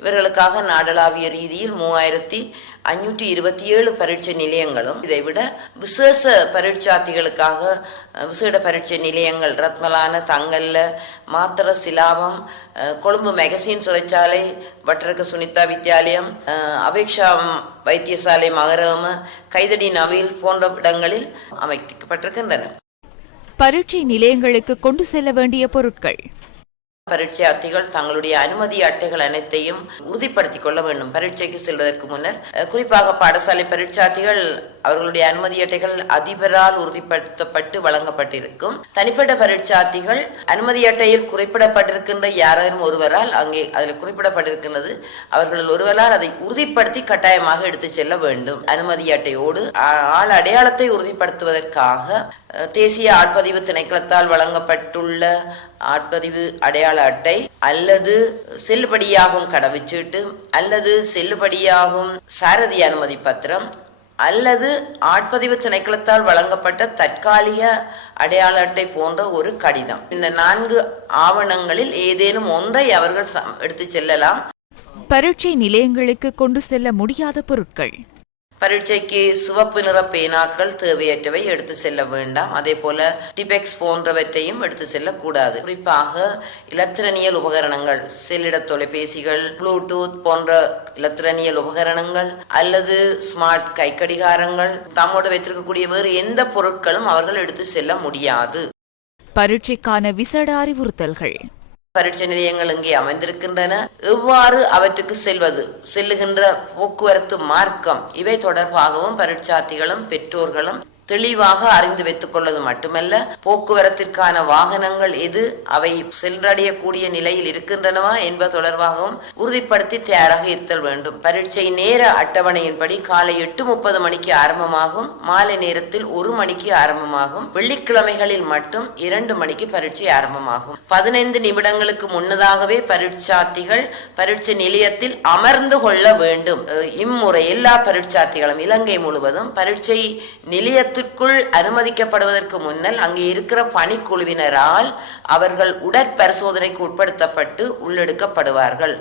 இவர்களுக்காக நாடளாவிய ரீதியில் மூவாயிரத்தி அஞ்சூற்றி இருபத்தி ஏழு பரீட்சை நிலையங்களும் இதைவிட விசேஷ பரீட்சார்த்திகளுக்காக விசேட பரீட்சை நிலையங்கள் ரத்மலான தங்கல்ல மாத்திர சிலாபம் கொழும்பு மெகசின் சிறைச்சாலை வட்டரக சுனிதா வித்யாலயம் அபேக்ஷா வைத்தியசாலை மகரம கைதடி நவீல் போன்ற இடங்களில் அமைக்கப்பட்டிருக்கின்றன. பரீட்சை நிலையங்களுக்கு கொண்டு செல்ல வேண்டிய பொருட்கள். பரீட்சார்த்திகள் தங்களுடைய அனுமதி அட்டைகள் அனைத்தையும் உறுதிப்படுத்திக் கொள்ள வேண்டும். பரீட்சைக்கு செல்வதற்கு முன்னர் குறிப்பாக பாடசாலை பரீட்சார்த்திகள் அவர்களுடைய அனுமதி அட்டைகள் அதிபரால் உறுதிப்படுத்தப்பட்டு வழங்கப்பட்டிருக்கும். தனிப்பட்ட பரீட்சார்த்திகள் அனுமதி அட்டையில் குறிப்பிடப்பட்டிருக்கின்ற யாரும் ஒருவரால் அங்கே அதில் குறிப்பிடப்பட்டிருக்கின்றது. அவர்கள் ஒருவரால் அதை உறுதிப்படுத்தி கட்டாயமாக எடுத்துச் செல்ல வேண்டும். அனுமதி அட்டையோடு ஆள் அடையாளத்தை உறுதிப்படுத்துவதற்காக அஹ், தேசிய ஆட்பதிவு திணைக்களத்தால் வழங்கப்பட்டுள்ள ஆட்பதிவு அடையாள அட்டை அல்லது செல்லுபடியாகும் கடவுச்சீட்டு அல்லது செல்லுபடியாகும் சாரதி அனுமதி பத்திரம் அல்லது ஆட்பதிவு திணைக்களத்தால் வழங்கப்பட்ட தற்காலிக அடையாள அட்டை போன்ற ஒரு கடிதம். இந்த நான்கு ஆவணங்களில் ஏதேனும் ஒன்றை அவர்கள் சம்- எடுத்துச் செல்லலாம். பரீட்சை நிலையங்களுக்கு கொண்டு செல்ல முடியாத பொருட்கள். பரீட்சைக்கு சிவப்பு நிற பேனாக்கள் தேவையற்றவை எடுத்து செல்ல வேண்டாம். அதே போல டிபெக்ஸ் போன்றவற்றையும் எடுத்து செல்லக்கூடாது. குறிப்பாக இலத்திரனியல் உபகரணங்கள் செல்லிட தொலைபேசிகள் ப்ளூடூத் போன்ற இலத்திரனியல் உபகரணங்கள் அல்லது ஸ்மார்ட் கைக்கடிகாரங்கள் தம்மோடு வைத்திருக்கக்கூடிய வேறு எந்த பொருட்களும் அவர்கள் எடுத்து செல்ல முடியாது. பரீட்சைக்கான விசட அறிவுறுத்தல்கள். பரீட்சை நிலையங்கள் இங்கே அமைந்திருக்கின்றன. எவ்வாறு அவற்றுக்கு செல்வது செல்லுகின்ற போக்குவரத்து மார்க்கம் இவை தொடர்பாகவும் பரீட்சார்த்திகளும் பெற்றோர்களும் தெளிவாக அறிந்து வைத்துக் கொள்வது மட்டுமல்ல போக்குவரத்திற்கான வாகனங்கள் எது அவை சென்றடையக்கூடிய நிலையில் இருக்கின்றனவா என்பது தொடர்பாகவும் உறுதிப்படுத்தி தயாராக இருத்தல் வேண்டும். பரீட்சை நேர அட்டவணையின்படி காலை எட்டு முப்பது மணிக்கு ஆரம்பமாகும் மாலை நேரத்தில் ஒரு மணிக்கு ஆரம்பமாகும் வெள்ளிக்கிழமைகளில் மட்டும் இரண்டு மணிக்கு பரீட்சை ஆரம்பமாகும். பதினைந்து நிமிடங்களுக்கு முன்னதாகவே பரீட்சார்த்திகள் பரீட்சை நிலையத்தில் அமர்ந்து கொள்ள வேண்டும். இம்முறை எல்லா பரீட்சார்த்திகளும் இலங்கை முழுவதும் பரீட்சை நிலையத்தில் நிலையத்திற்குள் அனுமதிக்கப்படுவதற்கு முன்னர் அங்கே இருக்கிற பணிக்குழுவினரால் அவர்கள் உடற்பரிசோதனைக்கு உட்படுத்தப்பட்டு உள்ளெடுக்கப்படுவார்கள்.